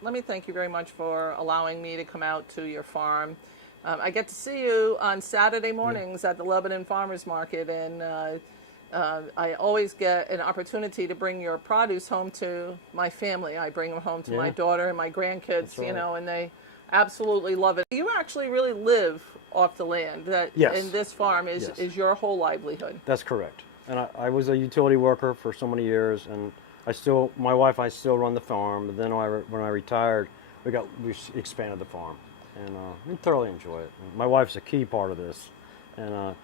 Let me thank you very much for allowing me to come out to your farm. I get to see you on Saturday mornings at the Lebanon Farmers Market, and I always get an opportunity to bring your produce home to my family. I bring them home to my daughter and my grandkids, Right. you know, and they absolutely love it. You actually really live off the land. And this farm is your whole livelihood. That's correct. And I was a utility worker for so many years, and my wife and I still run the farm. But then when I retired, we expanded the farm, and we thoroughly enjoy it. And my wife's a key part of this, and a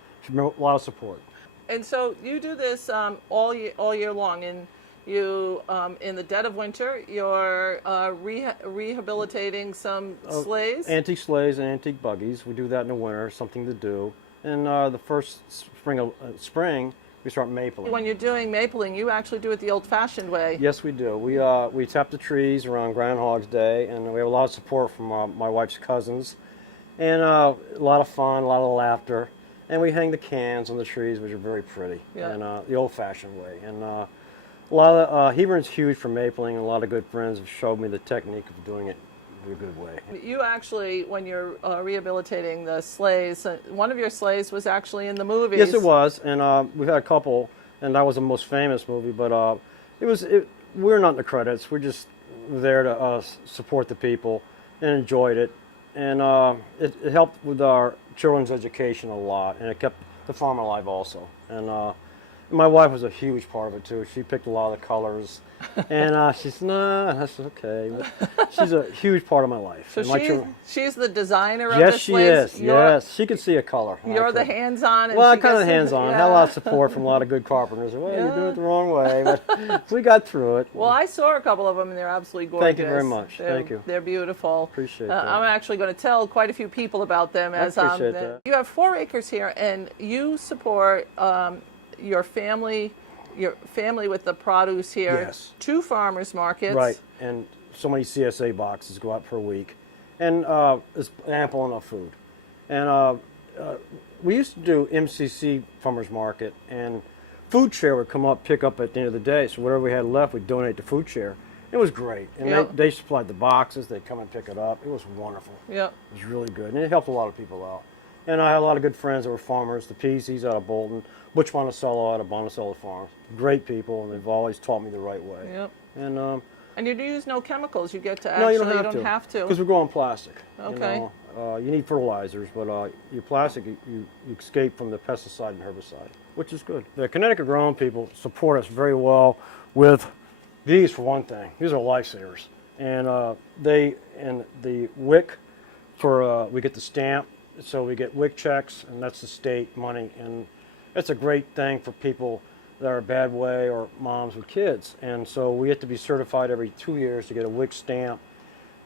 lot of support. And so you do this all year long, and you in the dead of winter you're rehabilitating some sleighs. Antique sleighs and antique buggies. We do that in the winter, something to do. And the first spring, we start mapling. When you're doing mapling, you actually do it the old-fashioned way. Yes, we do. We tap the trees around Groundhog's Day, and we have a lot of support from my wife's cousins, and a lot of fun, a lot of laughter. And we hang the cans on the trees, which are very pretty, and the old-fashioned way. And a lot of Hebron's huge for mapling, and a lot of good friends have showed me the technique of doing it in a good way. You actually, when you're rehabilitating the sleighs, one of your sleighs was actually in the movies. Yes, it was, and we've had a couple, and that was the most famous movie. But we're not in the credits. We're just there to support the people and enjoyed it, and it helped with our children's education a lot, and it kept the farm alive also. And my wife was a huge part of it too. She picked a lot of the colors, and she said, "No, that's okay." But she's a huge part of my life. So she's the designer of yes, the she sleighs? is. Yes, she can see a color. You're the hands-on. Well, kind of hands-on. Had a lot of support from a lot of good carpenters. Well, you're doing it the wrong way, but we got through it. Well, I saw a couple of them, and they're absolutely gorgeous. Thank you very much. Thank you. They're beautiful. Appreciate that. I'm actually going to tell quite a few people about them. I appreciate that. You have 4 acres here, and you support your family with the produce here. Yes. 2 farmers markets. Right, and so many CSA boxes go out per week, and it's ample enough food. And we used to do MCC farmers market, and food share would come up, pick up at the end of the day. So whatever we had left, we'd donate to food share. It was great, and they supplied the boxes. They'd come and pick it up. It was wonderful. Yep. It was really good, and it helped a lot of people out. And I had a lot of good friends that were farmers. The Peaseys out of Bolton, Butch Monticello out of Monticello Farms. Great people, and they've always taught me the right way. Yep. And you use no chemicals. You get to no, actually, you don't have to. Because we're growing plastic. Okay. You need fertilizers, but your plastic, you escape from the pesticide and herbicide, which is good. The Connecticut grown people support us very well with these, for one thing. These are lifesavers. And the WIC, we get the stamp. So we get WIC checks, and that's the state money, and it's a great thing for people that are a bad way or moms with kids. And so we have to be certified every 2 years to get a WIC stamp.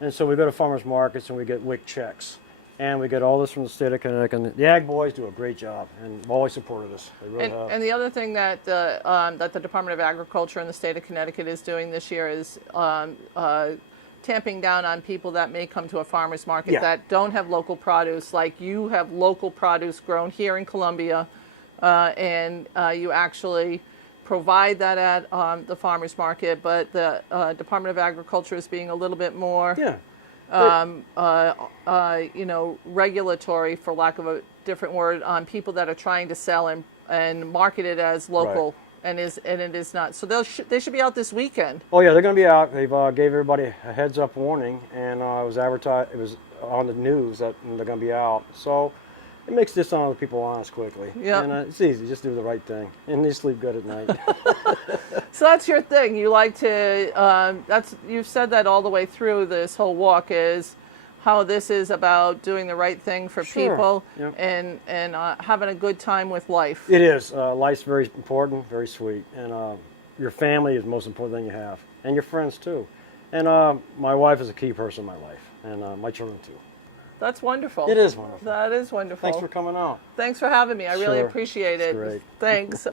And so we go to farmers markets and we get WIC checks. And we get all this from the state of Connecticut. And the Ag Boys do a great job, and have always supported us. They really have. And the other thing that the Department of Agriculture in the state of Connecticut is doing this year is tamping down on people that may come to a farmer's market that don't have local produce, like you have local produce grown here in Columbia, and you actually provide that at the farmer's market, but the Department of Agriculture is being a little bit more regulatory, for lack of a different word, on people that are trying to sell and market it as local. Right. And it is not. So they should be out this weekend. Oh yeah, they're going to be out. They've gave everybody a heads up warning, and it was advertised. It was on the news that they're going to be out. So it makes dishonest people honest quickly. Yeah. And it's easy. Just do the right thing, and you sleep good at night. So that's your thing. You like to. You've said that all the way through this whole walk is how this is about doing the right thing for people and having a good time with life. It is. Life's very important, very sweet, and your family is the most important thing you have, and your friends too. And my wife is a key person in my life, and my children too. That's wonderful. It is wonderful. That is wonderful. Thanks for coming out. Thanks for having me. I really appreciate it. Great. Thanks.